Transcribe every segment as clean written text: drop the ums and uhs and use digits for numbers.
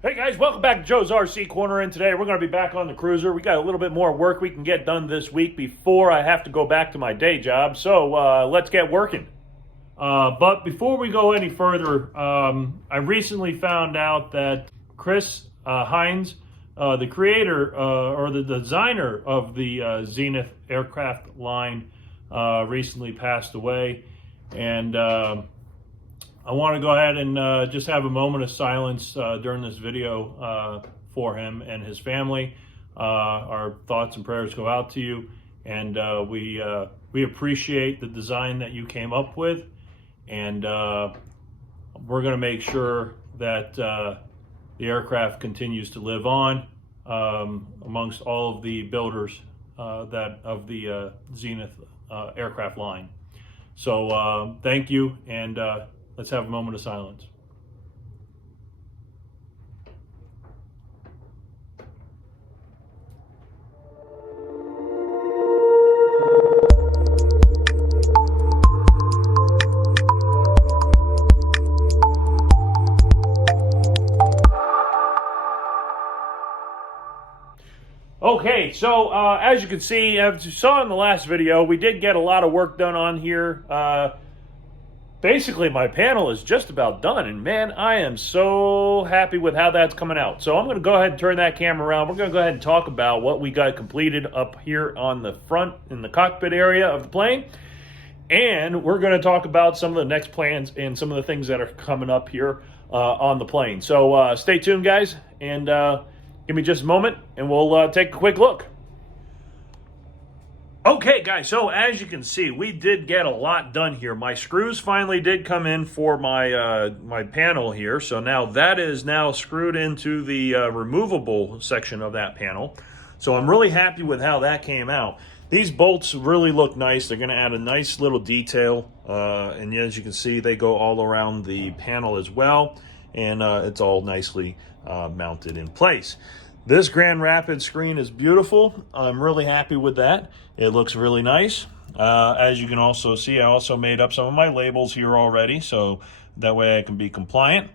Hey guys, welcome back to Joe's RC Corner, and today we're going to be back on the Cruzer. We got a little bit more work we can get done this week before I have to go back to my day job, so let's get working. But before we go any further, I recently found out that Chris Hines, the creator or the designer of the Zenith aircraft line, recently passed away, and I want to go ahead and just have a moment of silence during this video for him and his family. Our thoughts and prayers go out to you, and we appreciate the design that you came up with, and we're going to make sure that the aircraft continues to live on amongst all of the builders that of the Zenith aircraft line. So thank you, and let's have a moment of silence. Okay, so as you can see, as you saw in the last video, we did get a lot of work done on here. Basically, my panel is just about done, and man, I am so happy with how that's coming out. So I'm going to go ahead and turn that camera around. We're going to go ahead and talk about what we got completed up here on the front in the cockpit area of the plane. And we're going to talk about some of the next plans and some of the things that are coming up here on the plane. So stay tuned, guys, and give me just a moment, and we'll take a quick look. Okay, guys, so as you can see, we did get a lot done here. My screws finally did come in for my my panel here, so now that is now screwed into the removable section of that panel. So I'm really happy with how that came out. These bolts really look nice. They're going to add a nice little detail, and as you can see, they go all around the panel as well, and it's all nicely mounted in place. This Grand Rapids screen is beautiful. I'm really happy with that. It looks really nice. As you can also see, I also made up some of my labels here already, so that way I can be compliant.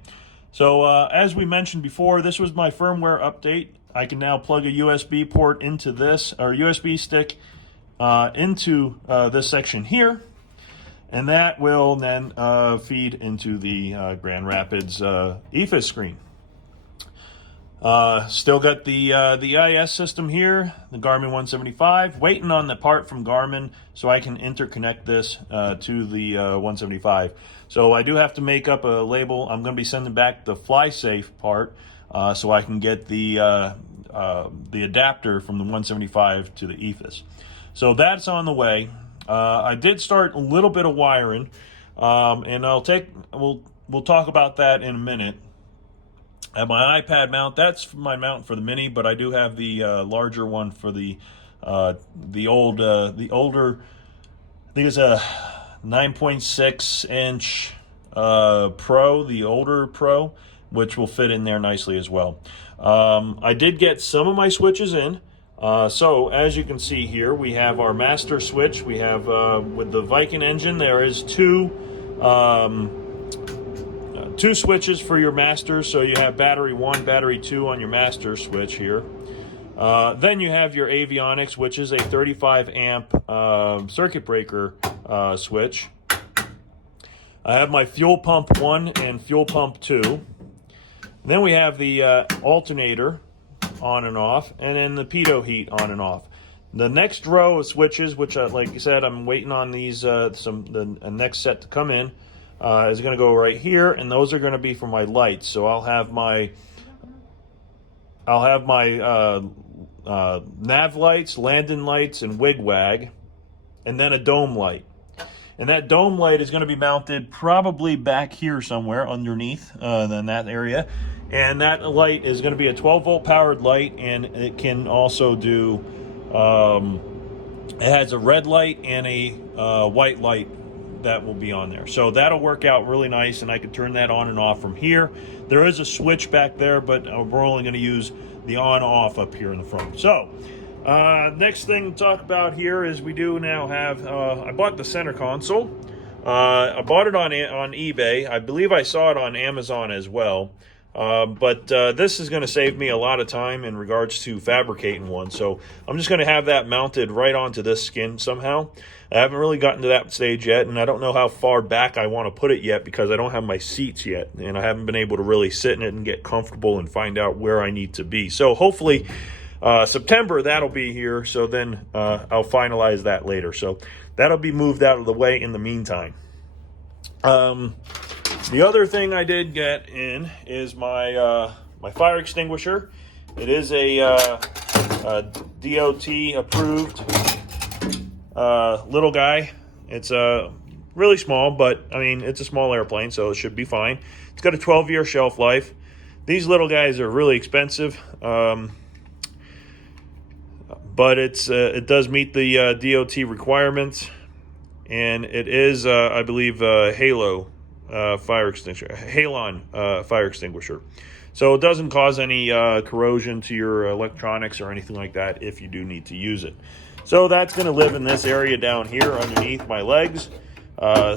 So as we mentioned before, this was my firmware update. I can now plug a USB port into this, or USB stick into this section here, and that will then feed into the Grand Rapids EFIS screen. Still got the EIS system here, the Garmin 175, waiting on the part from Garmin so I can interconnect this to the 175. So I do have to make up a label. I'm going to be sending back the FlySafe part so I can get the adapter from the 175 to the EFIS. So that's on the way. I did start a little bit of wiring, and we'll talk about that in a minute. At my iPad mount, that's my mount for the Mini, but I do have the larger one for the older. I think it's a 9.6 inch Pro, the older Pro, which will fit in there nicely as well. I did get some of my switches in. So as you can see here, we have our master switch. We have with the Viking engine, there is two switches for your master, so you have battery 1, battery 2 on your master switch here. Then you have your avionics, which is a 35 amp circuit breaker switch. I have my fuel pump 1 and fuel pump 2. Then we have the alternator on and off, and then the pitot heat on and off. The next row of switches, which like I said, I'm waiting on these the next set to come in. Is going to go right here, and those are going to be for my lights. So I'll have my nav lights, landing lights, and wig-wag, and then a dome light. And that dome light is going to be mounted probably back here somewhere underneath in that area. And that light is going to be a 12-volt powered light, and it can also do, it has a red light and a white light that will be on there. So that'll work out really nice, and I can turn that on and off from here. There is a switch back there, but we're only going to use the on-off up here in the front. So next thing to talk about here is we do now have, I bought the center console. I bought it on eBay. I believe I saw it on Amazon as well. But this is going to save me a lot of time in regards to fabricating one. So I'm just going to have that mounted right onto this skin somehow. I haven't really gotten to that stage yet, and I don't know how far back I want to put it yet because I don't have my seats yet, and I haven't been able to really sit in it and get comfortable and find out where I need to be. So hopefully September that'll be here, so then I'll finalize that later. So that'll be moved out of the way in the meantime. The other thing I did get in is my my fire extinguisher. It is a DOT approved little guy. It's really small, but I mean it's a small airplane, so it should be fine. It's got a 12-year shelf life. These little guys are really expensive, but it does meet the DOT requirements, and it is I believe Halon fire extinguisher. So it doesn't cause any corrosion to your electronics or anything like that if you do need to use it. So that's going to live in this area down here underneath my legs.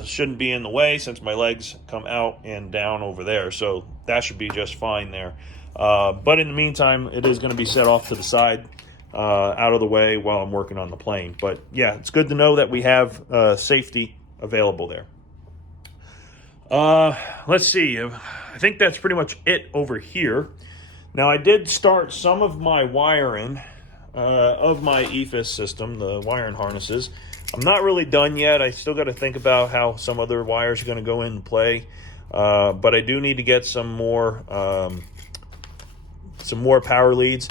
Shouldn't be in the way since my legs come out and down over there. So that should be just fine there. But in the meantime, it is going to be set off to the side, out of the way while I'm working on the plane. But yeah, it's good to know that we have safety available there. Let's see. I think that's pretty much it over here. Now I did start some of my wiring of my EFIS system, the wiring harnesses. I'm not really done yet. I still got to think about how some other wires are going to go into play. But I do need to get some more power leads.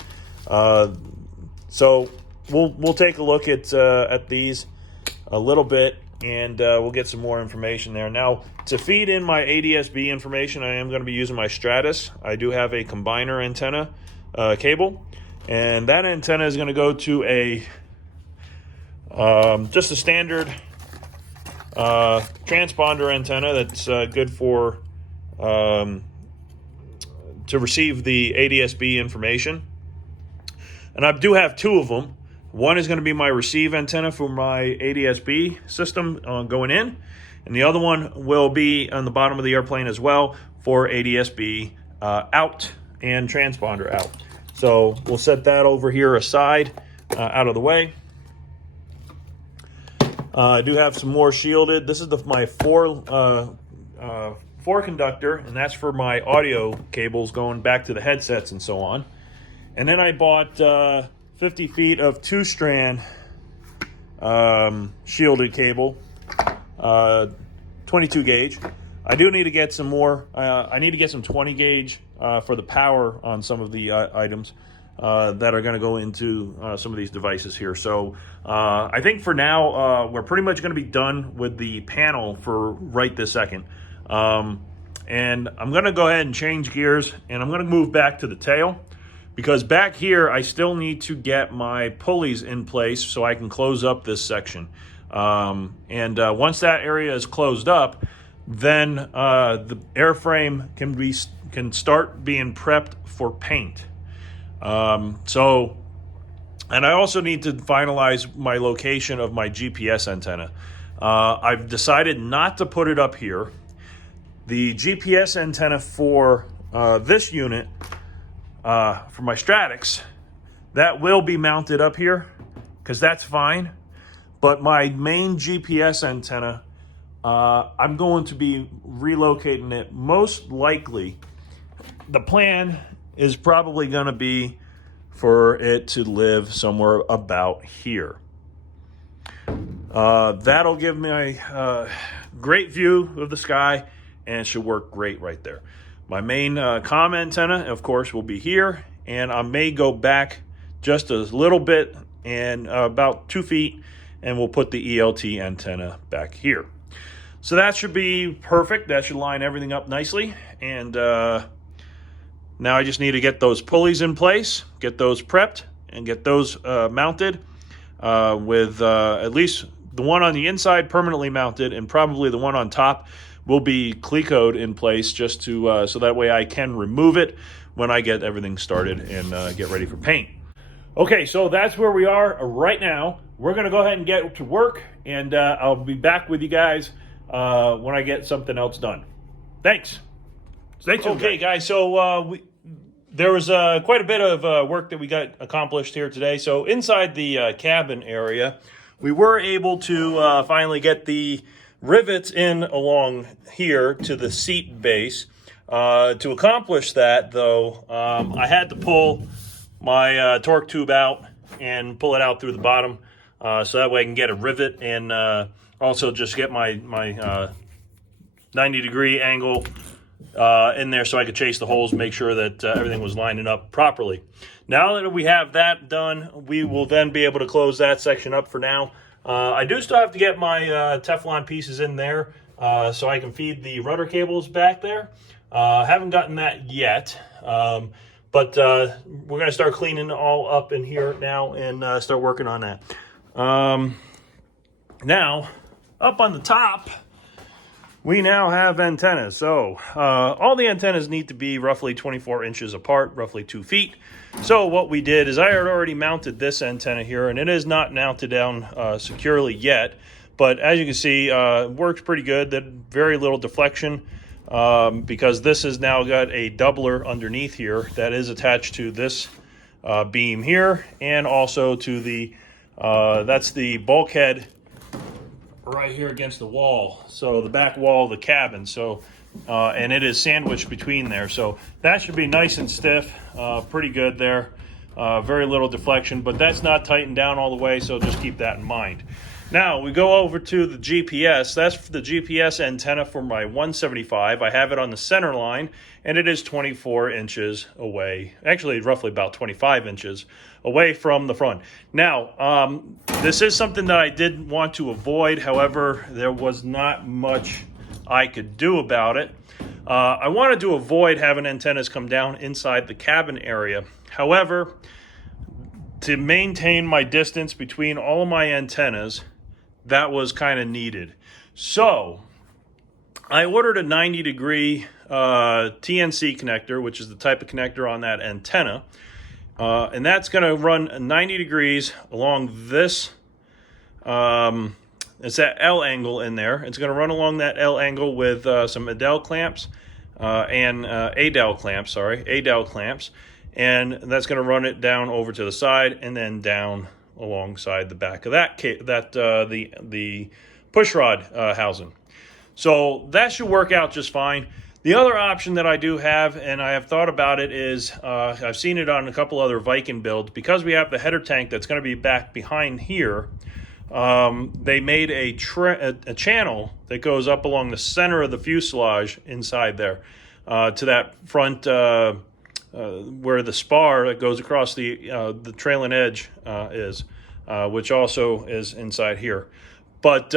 So we'll take a look at these a little bit, and we'll get some more information there. Now, to feed in my ADS-B information, I am going to be using my Stratus. I do have a combiner antenna cable, and that antenna is going to go to a just a standard transponder antenna that's good for to receive the ADS-B information. And I do have two of them. One is going to be my receive antenna for my ADS-B system going in, and the other one will be on the bottom of the airplane as well for ADS-B out and transponder out. So we'll set that over here aside, out of the way. I do have some more shielded. This is my four conductor, and that's for my audio cables going back to the headsets and so on. And then I bought 50 feet of 2-strand shielded cable, 22 gauge. I do need to get some more. I need to get some 20 gauge for the power on some of the items that are going to go into some of these devices here. So I think for now, we're pretty much going to be done with the panel for right this second. And I'm going to go ahead and change gears, and I'm going to move back to the tail. Because back here, I still need to get my pulleys in place so I can close up this section. Once that area is closed up, then the airframe can start being prepped for paint. And I also need to finalize my location of my GPS antenna. I've decided not to put it up here. The GPS antenna for this unit, for my Stratix, that will be mounted up here because that's fine. But my main GPS antenna, I'm going to be relocating it. Most likely, the plan is probably going to be for it to live somewhere about here. That'll give me a great view of the sky, and it should work great right there. My main comm antenna, of course, will be here, and I may go back just a little bit and about 2 feet, and we'll put the ELT antenna back here. So that should be perfect. That should line everything up nicely. And now I just need to get those pulleys in place, get those prepped, and get those mounted with at least the one on the inside permanently mounted, and probably the one on top will be Clecoed in place just to so that way I can remove it when I get everything started and get ready for paint. Okay, so that's where we are right now. We're going to go ahead and get to work, and I'll be back with you guys when I get something else done. Thanks. Stay tuned. Okay, guys. So there was quite a bit of work that we got accomplished here today. So inside the cabin area, we were able to finally get the rivets in along here to the seat base. To accomplish that, though, I had to pull my torque tube out and pull it out through the bottom, so that way I can get a rivet and also just get my 90-degree angle in there so I could chase the holes, make sure that everything was lining up properly. Now that we have that done, we will then be able to close that section up for now. I do still have to get my Teflon pieces in there so I can feed the rudder cables back there. Haven't gotten that yet, but we're going to start cleaning all up in here now and start working on that. Now, up on the top, we now have antennas. So all the antennas need to be roughly 24 inches apart, roughly 2 feet. So what we did is I had already mounted this antenna here, and it is not mounted down securely yet. But as you can see, it works pretty good. That very little deflection because this has now got a doubler underneath here that is attached to this beam here, and also to the that's the bulkhead right here against the wall, so the back wall of the cabin. So and it is sandwiched between there, so that should be nice and stiff, pretty good there. Very little deflection, but that's not tightened down all the way, so just keep that in mind. Now we go over to the GPS. That's the GPS antenna for my 175. I have it on the center line, and it is 24 inches away, actually roughly about 25 inches away from the front. Now, this is something that I did want to avoid. However, there was not much I could do about it. I wanted to avoid having antennas come down inside the cabin area. However, to maintain my distance between all of my antennas, that was kind of needed. So I ordered a 90-degree TNC connector, which is the type of connector on that antenna. And that's going to run 90 degrees along this, it's that L angle in there. It's going to run along that L angle with some Adel clamps and Adel clamps, Adel clamps. And that's going to run it down over to the side and then down alongside the back of the push rod housing. So that should work out just fine. The other option that I do have, and I have thought about it, is I've seen it on a couple other Viking builds. Because we have the header tank that's going to be back behind here, they made a channel that goes up along the center of the fuselage inside there to that front where the spar that goes across the trailing edge is, which also is inside here. But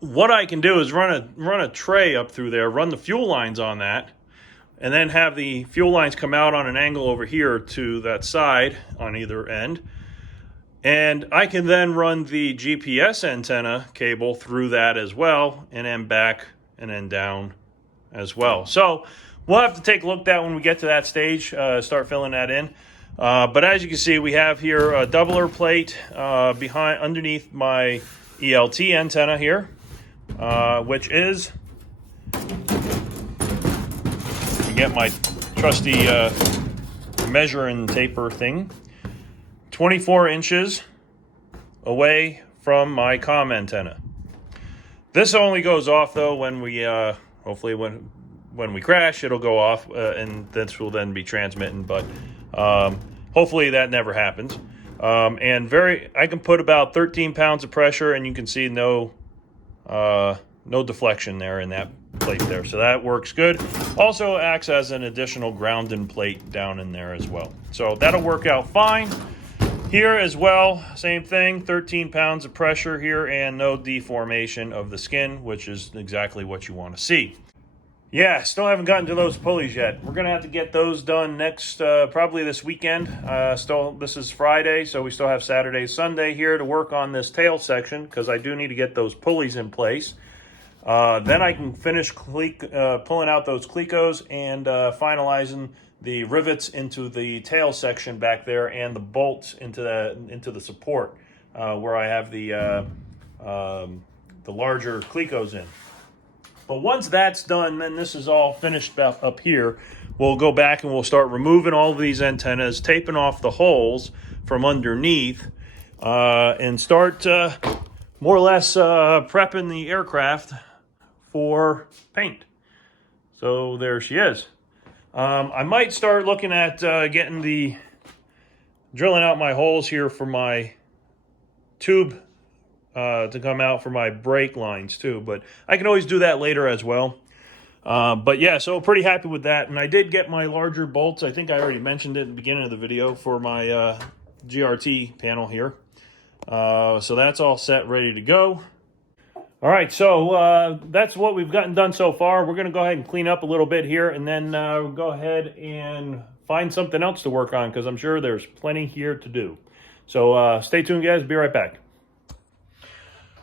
what I can do is run a tray up through there, run the fuel lines on that, and then have the fuel lines come out on an angle over here to that side on either end. And I can then run the GPS antenna cable through that as well, and then back and then down as well. So we'll have to take a look at that when we get to that stage, start filling that in. But as you can see, we have here a doubler plate underneath my ELT antenna here, which is, to get my trusty measure and taper thing, 24 inches away from my comm antenna. This only goes off though when we hopefully when we crash, it'll go off, and this will then be transmitting, but hopefully that never happens. And I can put about 13 pounds of pressure, and you can see no deflection there in that plate there, so that works good. Also acts as an additional grounding plate down in there as well, so that'll work out fine. Here as well, same thing, 13 pounds of pressure here and no deformation of the skin, which is exactly what you want to see. Yeah, still haven't gotten to those pulleys yet. We're going to have to get those done next, probably this weekend. This is Friday, so we still have Saturday, Sunday here to work on this tail section, because I do need to get those pulleys in place. Then I can finish pulling out those clecos and finalizing the rivets into the tail section back there and the bolts into the support where I have the larger clecos in. But once that's done, then this is all finished up here. We'll go back and we'll start removing all of these antennas, taping off the holes from underneath, and start more or less prepping the aircraft for paint. So there she is. I might start looking at drilling out my holes here for my tube to come out for my brake lines too, but I can always do that later as well. But yeah, so pretty happy with that. And I did get my larger bolts. I think I already mentioned it at the beginning of the video for my GRT panel here. So that's all set, ready to go. All right, so that's what we've gotten done so far. We're going to go ahead and clean up a little bit here, and then we'll go ahead and find something else to work on, because I'm sure there's plenty here to do. So stay tuned, guys. Be right back.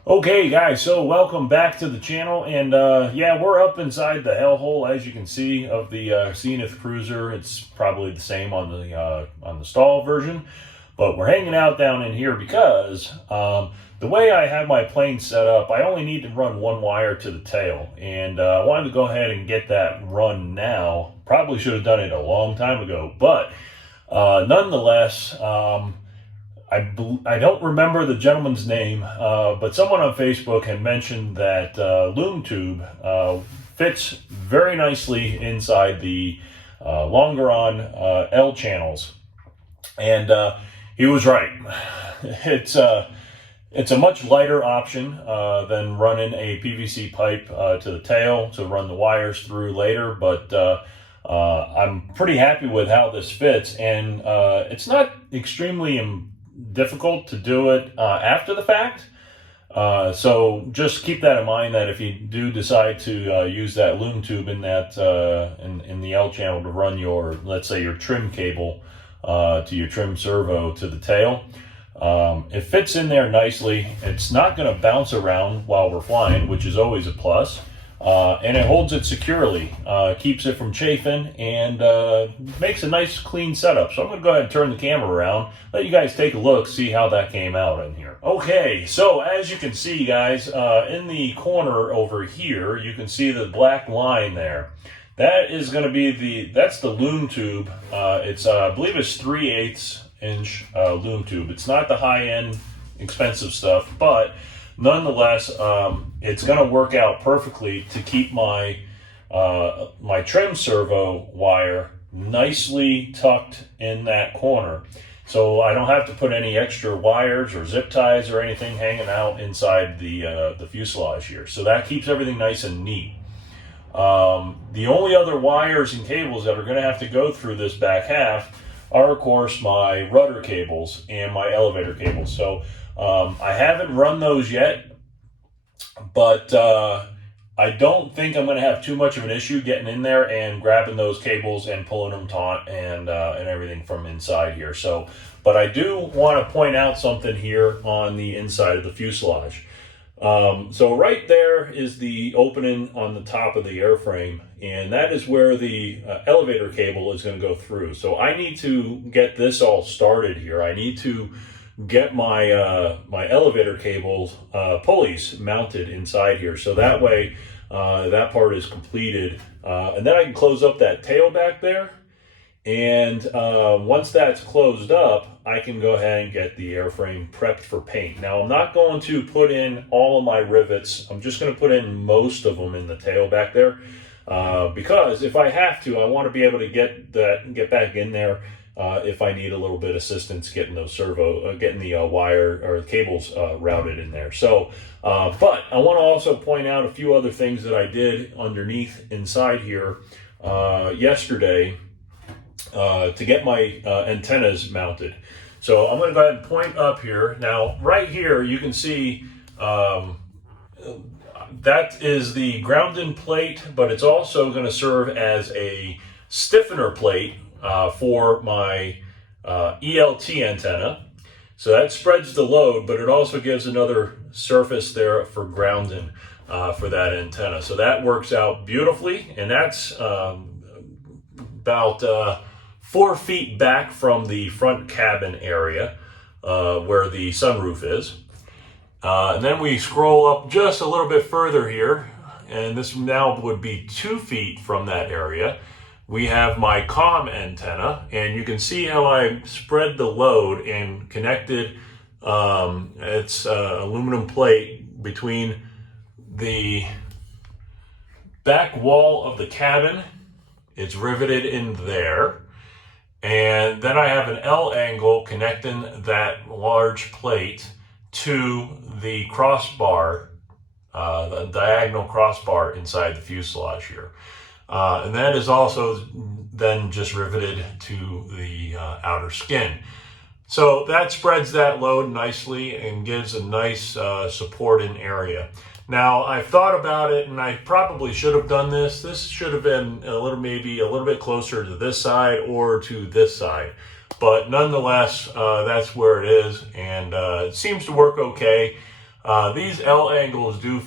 Okay, guys, so welcome back to the channel. And yeah, we're up inside the hellhole, as you can see, of the Zenith Cruzer. It's probably the same on the stall version, but we're hanging out down in here because the way I have my plane set up, I only need to run one wire to the tail, and I wanted to go ahead and get that run now. Probably should have done it a long time ago, but nonetheless, I don't remember the gentleman's name, but someone on Facebook had mentioned that loom tube fits very nicely inside the Longeron L channels, and he was right. It's a much lighter option than running a PVC pipe to the tail to run the wires through later, but I'm pretty happy with how this fits, and it's not extremely difficult to do it after the fact. So just keep that in mind, that if you do decide to use that loom tube in that in the L channel to run your, let's say, your trim cable to your trim servo to the tail, it fits in there nicely. It's not going to bounce around while we're flying, which is always a plus. And it holds it securely, keeps it from chafing, and makes a nice clean setup. So I'm going to go ahead and turn the camera around, let you guys take a look, see how that came out in here. Okay, so as you can see, guys, in the corner over here, you can see the black line there. That is going to be that's the loom tube. It's I believe it's 3/8 inch loom tube. It's not the high-end expensive stuff, but nonetheless, it's going to work out perfectly to keep my my trim servo wire nicely tucked in that corner, so I don't have to put any extra wires or zip ties or anything hanging out inside the fuselage here. So that keeps everything nice and neat. The only other wires and cables that are going to have to go through this back half are, of course, my rudder cables and my elevator cables. So I haven't run those yet, but I don't think I'm going to have too much of an issue getting in there and grabbing those cables and pulling them taut and everything from inside here. So, but I do want to point out something here on the inside of the fuselage. So right there is the opening on the top of the airframe, and that is where the elevator cable is going to go through. So I need to get this all started here. I need to get my my elevator cables pulleys mounted inside here, so that way that part is completed, and then I can close up that tail back there, and once that's closed up, I can go ahead and get the airframe prepped for paint. Now, I'm not going to put in all of my rivets. I'm just going to put in most of them in the tail back there, because if I have to, I want to be able to get back in there if I need a little bit of assistance getting those getting the wire or cables routed in there. So, but I want to also point out a few other things that I did underneath inside here yesterday to get my antennas mounted. So I'm going to go ahead and point up here. Now, right here, you can see that is the ground-in plate, but it's also going to serve as a stiffener plate for my ELT antenna. So that spreads the load, but it also gives another surface there for grounding for that antenna. So that works out beautifully, and that's about 4 feet back from the front cabin area where the sunroof is. And then we scroll up just a little bit further here, and this now would be 2 feet from that area, we have my comm antenna, and you can see how I spread the load and connected its aluminum plate between the back wall of the cabin. It's riveted in there. And then I have an L angle connecting that large plate to the crossbar, the diagonal crossbar inside the fuselage here. And that is also then just riveted to the outer skin. So that spreads that load nicely and gives a nice supporting area. Now, I've thought about it, and I probably should have done this. This should have been maybe a little bit closer to this side or to this side. But nonetheless, that's where it is, and it seems to work okay. These L angles do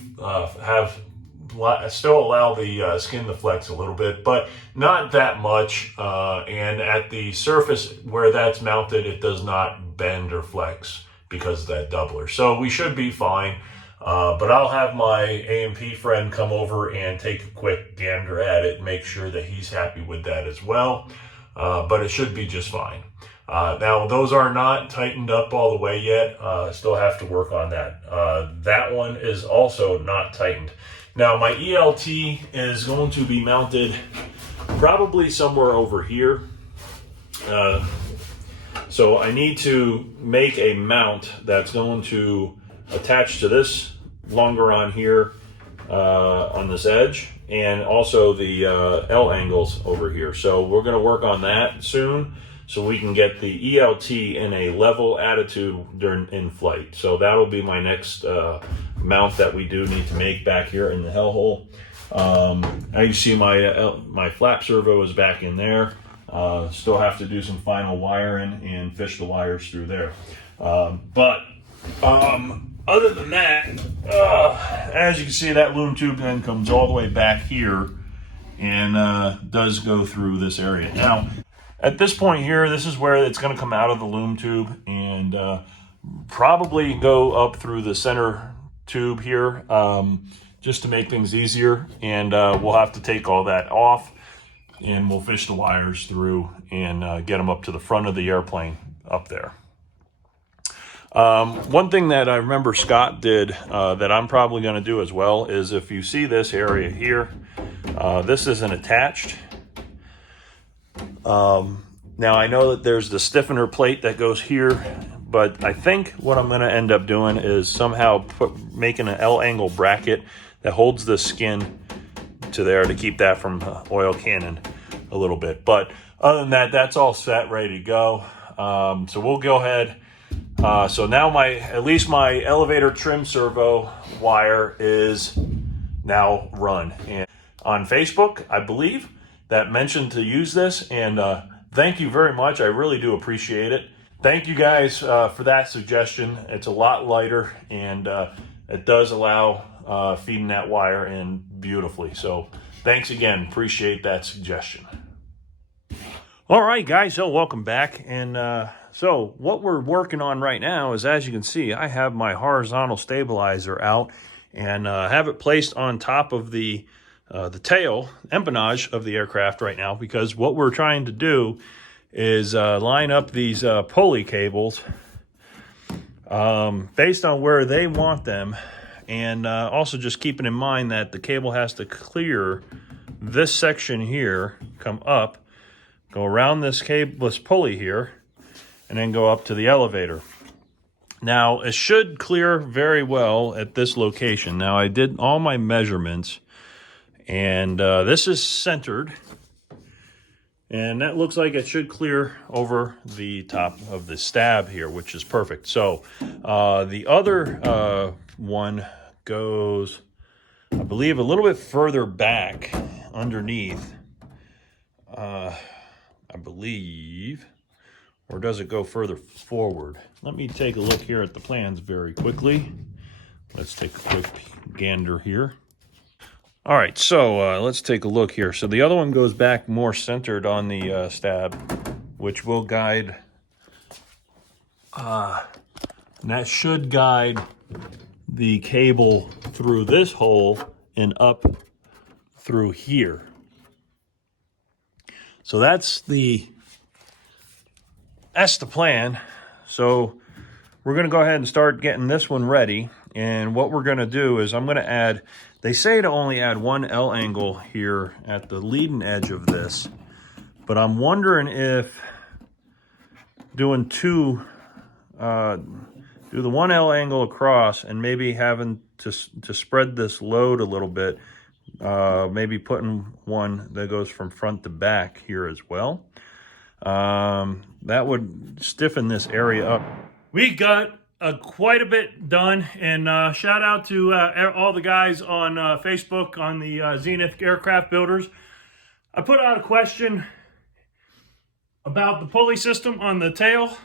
still allow the skin to flex a little bit, but not that much. And at the surface where that's mounted, it does not bend or flex because of that doubler. So we should be fine. But I'll have my A&P friend come over and take a quick gander at it and make sure that he's happy with that as well. But it should be just fine. Now, those are not tightened up all the way yet. Still have to work on that. That one is also not tightened. Now, my ELT is going to be mounted probably somewhere over here. So I need to make a mount that's going to attach to this longeron here on this edge, and also the L angles over here. So we're going to work on that soon so we can get the ELT in a level attitude during in flight. So that'll be my next mount that we do need to make back here in the hellhole. Now you see my flap servo is back in there. Still have to do some final wiring and fish the wires through there. Other than that, as you can see, that loom tube then comes all the way back here and does go through this area. Now, at this point here, this is where it's going to come out of the loom tube and probably go up through the center tube here just to make things easier. And we'll have to take all that off and we'll fish the wires through and get them up to the front of the airplane up there. One thing that I remember Scott did that I'm probably going to do as well is if you see this area here, this isn't attached. Now I know that there's the stiffener plate that goes here, but I think what I'm going to end up doing is somehow making an L angle bracket that holds the skin to there to keep that from oil cannon a little bit. But other than that, that's all set, ready to go. So we'll go ahead. So now at least my elevator trim servo wire is now run. And on Facebook, I believe, that mentioned to use this. And thank you very much. I really do appreciate it. Thank you guys for that suggestion. It's a lot lighter and it does allow feeding that wire in beautifully. So thanks again. Appreciate that suggestion. All right, guys. So welcome back. And so what we're working on right now is, as you can see, I have my horizontal stabilizer out and have it placed on top of the tail empennage of the aircraft right now, because what we're trying to do is line up these pulley cables based on where they want them, and also just keeping in mind that the cable has to clear this section here, come up, go around this pulley here, and then go up to the elevator. Now, it should clear very well at this location. Now, I did all my measurements, and this is centered, and that looks like it should clear over the top of the stab here, which is perfect. So the other one goes, I believe, a little bit further back underneath, I believe. Or does it go further forward? Let me take a look here at the plans very quickly. Let's take a quick gander here. All right, so let's take a look here. So the other one goes back more centered on the stab, which will guide, and that should guide the cable through this hole and up through here. So that's the plan. So we're going to go ahead and start getting this one ready. And what we're going to do is I'm going to add, they say to only add one L angle here at the leading edge of this. But I'm wondering if doing two, do the one L angle across and maybe having to spread this load a little bit. Maybe putting one that goes from front to back here as well. That would stiffen this area up. We got quite a bit done, and shout out to all the guys on Facebook on the Zenith aircraft builders. I put out a question about the pulley system on the tail,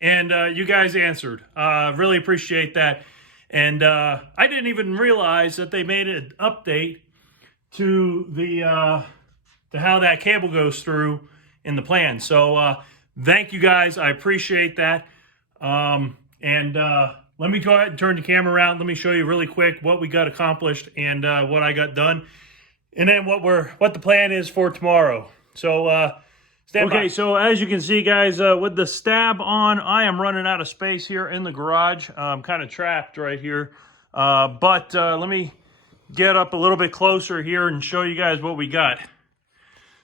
and you guys answered. Really appreciate that. And I didn't even realize that they made an update to the to how that cable goes through in the plan. So thank you guys. I appreciate that. Let me go ahead and turn the camera around. Let me show you really quick what we got accomplished and what I got done, and then what the plan is for tomorrow. So stand by. Okay, so as you can see, guys, with the stab on, I am running out of space here in the garage. I'm kind of trapped right here. But let me get up a little bit closer here and show you guys what we got.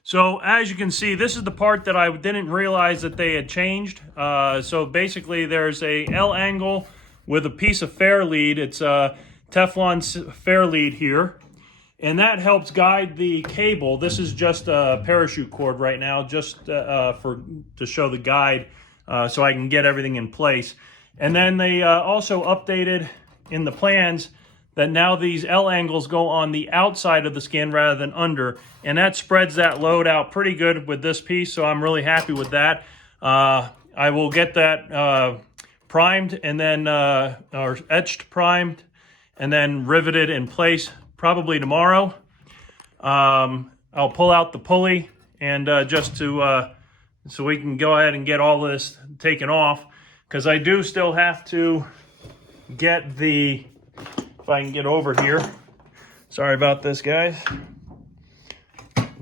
So as you can see, this is the part that I didn't realize that they had changed. So basically there's a L angle with a piece of fair lead. It's a Teflon fair lead here. And that helps guide the cable. This is just a parachute cord right now, just to show the guide so I can get everything in place. And then they also updated in the plans that now these L angles go on the outside of the skin rather than under, and that spreads that load out pretty good with this piece, so I'm really happy with that. I will get that primed and then, or etched primed, and then riveted in place probably tomorrow. I'll pull out the pulley and just to, so we can go ahead and get all this taken off, because I do still have to get the, if I can get over here. Sorry about this, guys.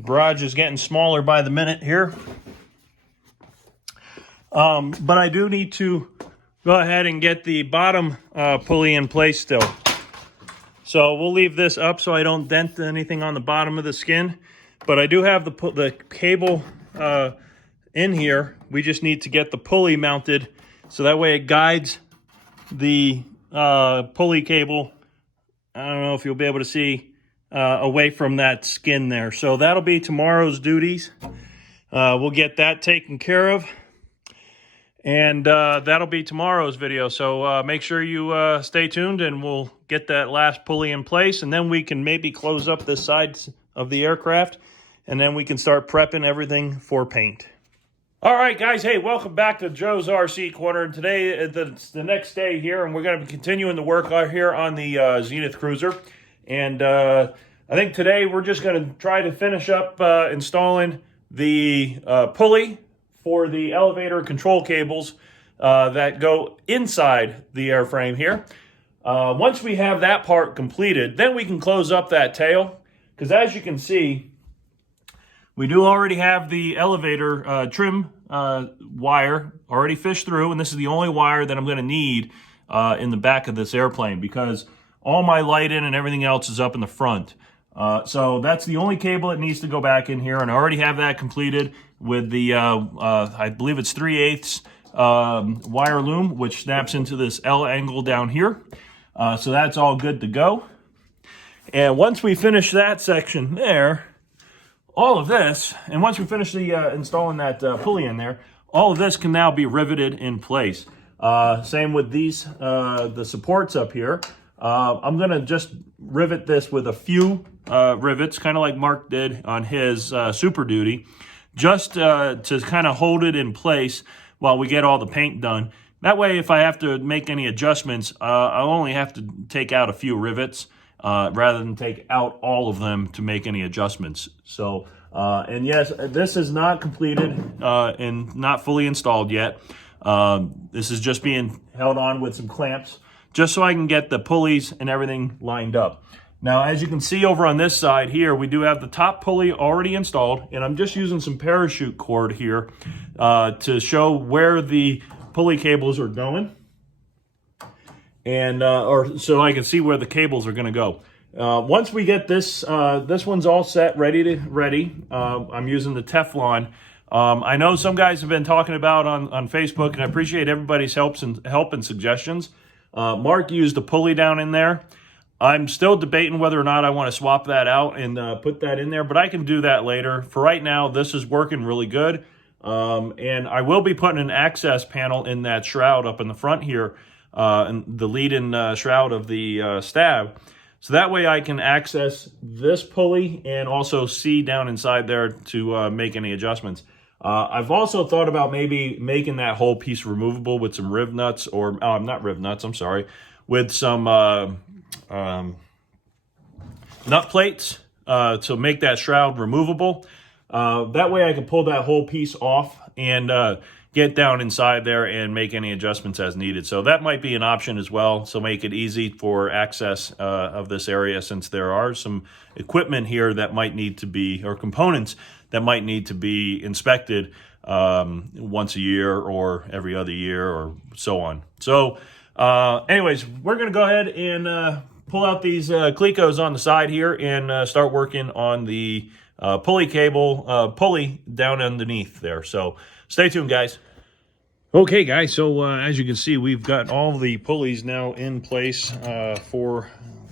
Garage is getting smaller by the minute here. But I do need to go ahead and get the bottom pulley in place still. So we'll leave this up so I don't dent anything on the bottom of the skin. But I do have the cable in here. We just need to get the pulley mounted so that way it guides the pulley cable, I don't know if you'll be able to see, away from that skin there. So that'll be tomorrow's duties. We'll get that taken care of. And that'll be tomorrow's video. So make sure you stay tuned, and we'll get that last pulley in place. And then we can maybe close up this side of the aircraft. And then we can start prepping everything for paint. All right, guys. Hey, welcome back to Joe's RC Corner. And today, it's the next day here, and we're going to be continuing the work here on the Zenith Cruzer. And I think today we're just going to try to finish up installing the pulley for the elevator control cables that go inside the airframe here. Once we have that part completed, then we can close up that tail. Because as you can see, we do already have the elevator trim wire already fished through, and this is the only wire that I'm going to need in the back of this airplane, because all my lighting and everything else is up in the front. So that's the only cable that needs to go back in here, and I already have that completed with the, I believe it's 3/8 wire loom, which snaps into this L angle down here. So that's all good to go. And once we finish that section there, all of this, and once we finish the installing that pulley in there, all of this can now be riveted in place. Same with these, the supports up here. I'm going to just rivet this with a few rivets, kind of like Mark did on his Super Duty, just to kind of hold it in place while we get all the paint done. That way, if I have to make any adjustments, I'll only have to take out a few rivets rather than take out all of them to make any adjustments. So, and yes, this is not completed and not fully installed yet. This is just being held on with some clamps, just so I can get the pulleys and everything lined up. Now, as you can see over on this side here, we do have the top pulley already installed, and I'm just using some parachute cord here to show where the pulley cables are going, and or so I can see where the cables are going to go. Once we get this, this one's all set, ready. I'm using the Teflon. I know some guys have been talking about on Facebook, and I appreciate everybody's help and suggestions. Mark used a pulley down in there. I'm still debating whether or not I want to swap that out and put that in there, but I can do that later. For right now, this is working really good. And I will be putting an access panel in that shroud up in the front here, and the lead-in shroud of the stab. So that way I can access this pulley and also see down inside there to make any adjustments. I've also thought about maybe making that whole piece removable with some riv nuts, or not riv nuts, I'm sorry, with some nut plates to make that shroud removable. That way I can pull that whole piece off and get down inside there and make any adjustments as needed. So that might be an option as well, so make it easy for access of this area, since there are some equipment here that might need to be, or components that might need to be inspected once a year or every other year or so on. So anyways, we're going to go ahead and pull out these clecos on the side here and start working on the pulley cable, pulley down underneath there. So stay tuned, guys. Okay, guys, so as you can see, we've got all the pulleys now in place for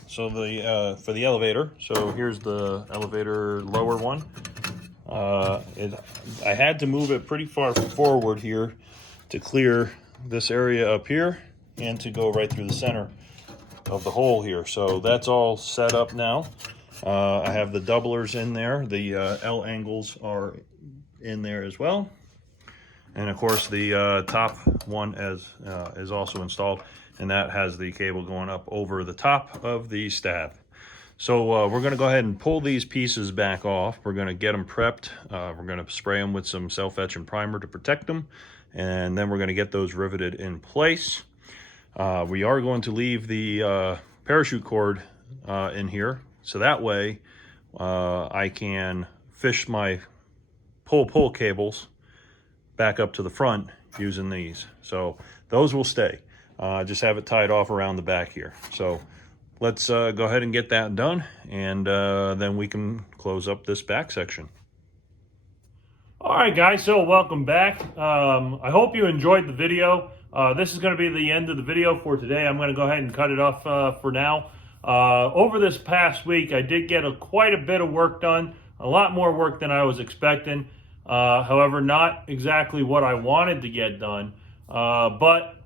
the elevator. So here's the elevator lower one. I had to move it pretty far forward here to clear this area up here and to go right through the center of the hole here. So that's all set up now. I have the doublers in there. The L angles are in there as well. And of course the top one is also installed, and that has the cable going up over the top of the stab. So we're going to go ahead and pull these pieces back off. We're going to get them prepped. We're going to spray them with some self-etch and primer to protect them, and then we're going to get those riveted in place. We are going to leave the parachute cord in here, so that way I can fish my pull cables back up to the front using these. So those will stay. Just have it tied off around the back here. So let's go ahead and get that done, and then we can close up this back section. All right, guys, so welcome back. I hope you enjoyed the video. This is going to be the end of the video for today. I'm going to go ahead and cut it off for now. Over this past week, I did get quite a bit of work done, a lot more work than I was expecting. However, not exactly what I wanted to get done, but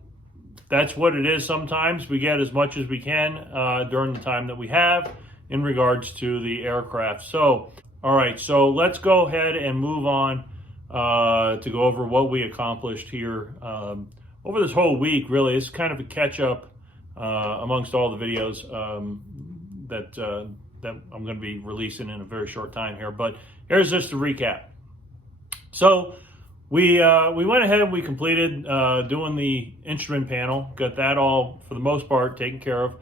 that's what it is. Sometimes we get as much as we can during the time that we have in regards to the aircraft. So, all right, so let's go ahead and move on to go over what we accomplished here over this whole week. Really, it's kind of a catch-up amongst all the videos that I'm going to be releasing in a very short time here. But here's just a recap. So we went ahead and we completed doing the instrument panel, got that all for the most part taken care of.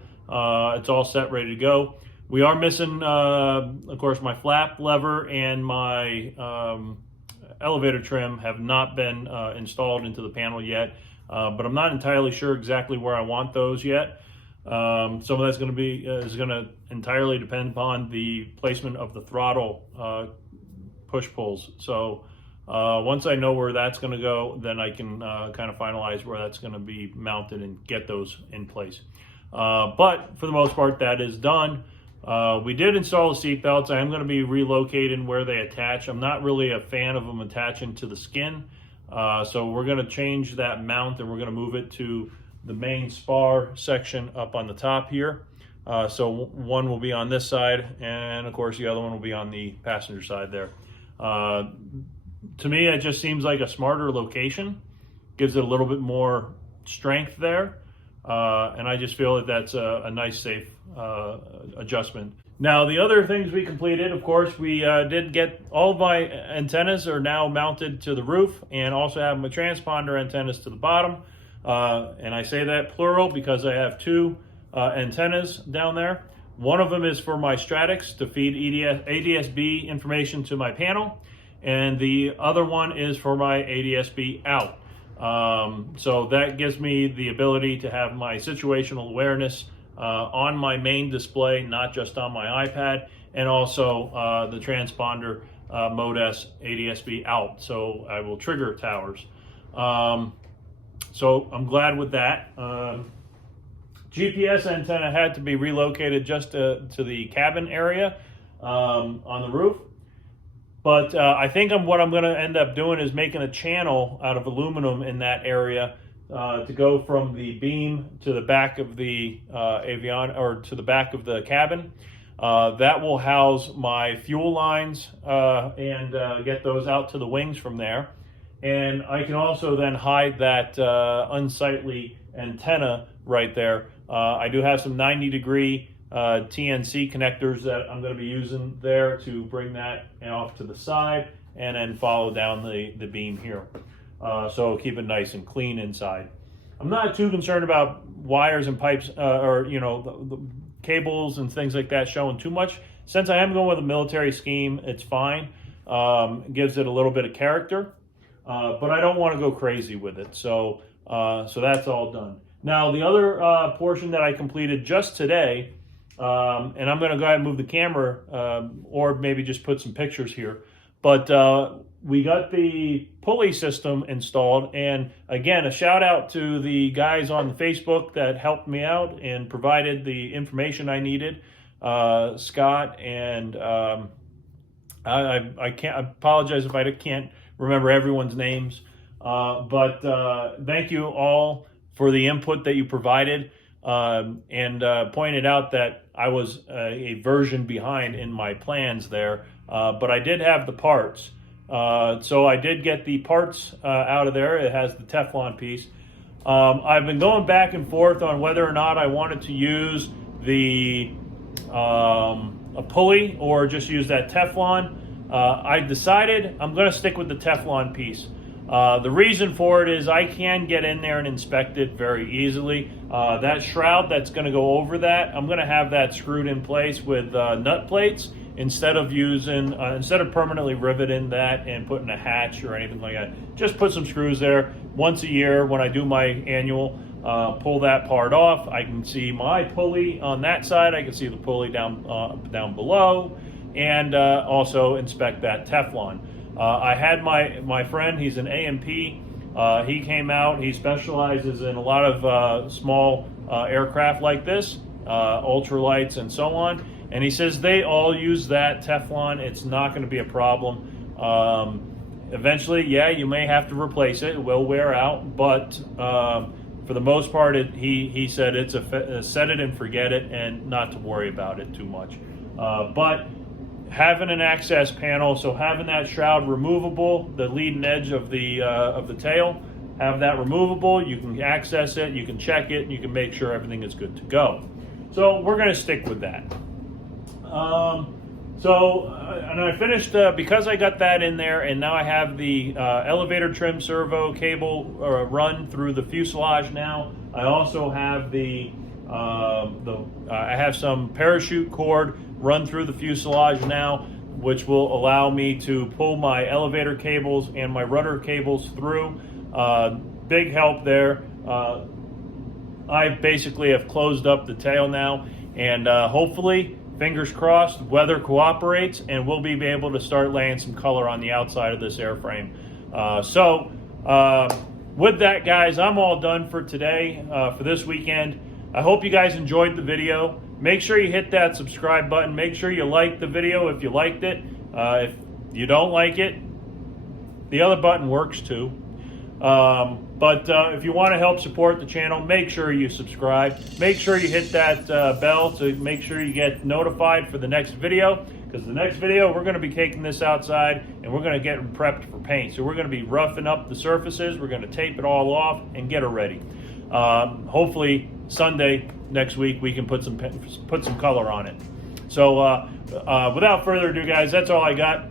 It's all set, ready to go. We are missing, of course, my flap lever and my elevator trim have not been installed into the panel yet, but I'm not entirely sure exactly where I want those yet. Some of that's going to be is going to entirely depend upon the placement of the throttle push pulls. So once I know where that's going to go, then I can kind of finalize where that's going to be mounted and get those in place. But for the most part, that is done. We did install the seat belts. I am going to be relocating where they attach. I'm not really a fan of them attaching to the skin. So we're going to change that mount, and we're going to move it to the main spar section up on the top here. So one will be on this side, and of course the other one will be on the passenger side there. To me, it just seems like a smarter location, gives it a little bit more strength there, and I just feel that that's a nice, safe adjustment. Now, the other things we completed, of course, we did get all of my antennas are now mounted to the roof, and also have my transponder antennas to the bottom. And I say that plural because I have two antennas down there. One of them is for my Stratix to feed ADS-B information to my panel, and the other one is for my ADS-B out. So that gives me the ability to have my situational awareness on my main display, not just on my iPad, and also the transponder Mode S ADS-B out, so I will trigger towers. So I'm glad with that. GPS antenna had to be relocated just to the cabin area on the roof. But I think what I'm going to end up doing is making a channel out of aluminum in that area to go from the beam to the back of the or to the back of the cabin. That will house my fuel lines and get those out to the wings from there. And I can also then hide that unsightly antenna right there. I do have some 90-degree TNC connectors that I'm going to be using there to bring that off to the side and then follow down the beam here. So keep it nice and clean inside. I'm not too concerned about wires and pipes or the cables and things like that showing too much. Since I am going with a military scheme, it's fine. It gives it a little bit of character, but I don't want to go crazy with it. So that's all done. Now the other portion that I completed just today, and I'm going to go ahead and move the camera or maybe just put some pictures here, but we got the pulley system installed. And again, a shout out to the guys on the Facebook that helped me out and provided the information I needed. Scott and I apologize if I can't remember everyone's names, but thank you all for the input that you provided, and pointed out that I was a version behind in my plans there, but I did have the parts. So I did get the parts out of there. It has the Teflon piece. I've been going back and forth on whether or not I wanted to use a pulley or just use that Teflon. I decided I'm going to stick with the Teflon piece. The reason for it is I can get in there and inspect it very easily. That shroud that's going to go over that, I'm going to have that screwed in place with nut plates instead of permanently riveting that and putting a hatch or anything like that. Just put some screws there. Once a year when I do my annual, pull that part off. I can see my pulley on that side. I can see the pulley down below, and also inspect that Teflon. I had my friend, he's an AMP, he came out, he specializes in a lot of small aircraft like this, ultralights and so on, and he says they all use that Teflon. It's not going to be a problem. Eventually, yeah, you may have to replace it. It will wear out, but for the most part, he said it's a set it and forget it and not to worry about it too much. But having an access panel, so having that shroud removable, the leading edge of the tail, have that removable, you can access it, you can check it, you can make sure everything is good to go. So we're going to stick with that. And I finished, because I got that in there, and now I have the elevator trim servo cable run through the fuselage now. I also have I have some parachute cord run through the fuselage now, which will allow me to pull my elevator cables and my rudder cables through. Big help there. I basically have closed up the tail now, and hopefully, fingers crossed, weather cooperates and we'll be able to start laying some color on the outside of this airframe. With that, guys, I'm all done for today, for this weekend. I hope you guys enjoyed the video. Make sure you hit that subscribe button. Make sure you like the video if you liked it. If you don't like it, the other button works too. But if you want to help support the channel, make sure you subscribe. Make sure you hit that bell to make sure you get notified for the next video, because the next video we're going to be taking this outside and we're going to get prepped for paint. So we're going to be roughing up the surfaces. We're going to tape it all off and get it ready. Hopefully Sunday next week we can put some color on it. So without further ado, guys, that's all I got.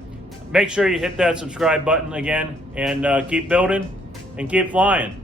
Make sure you hit that subscribe button again, and keep building and keep flying.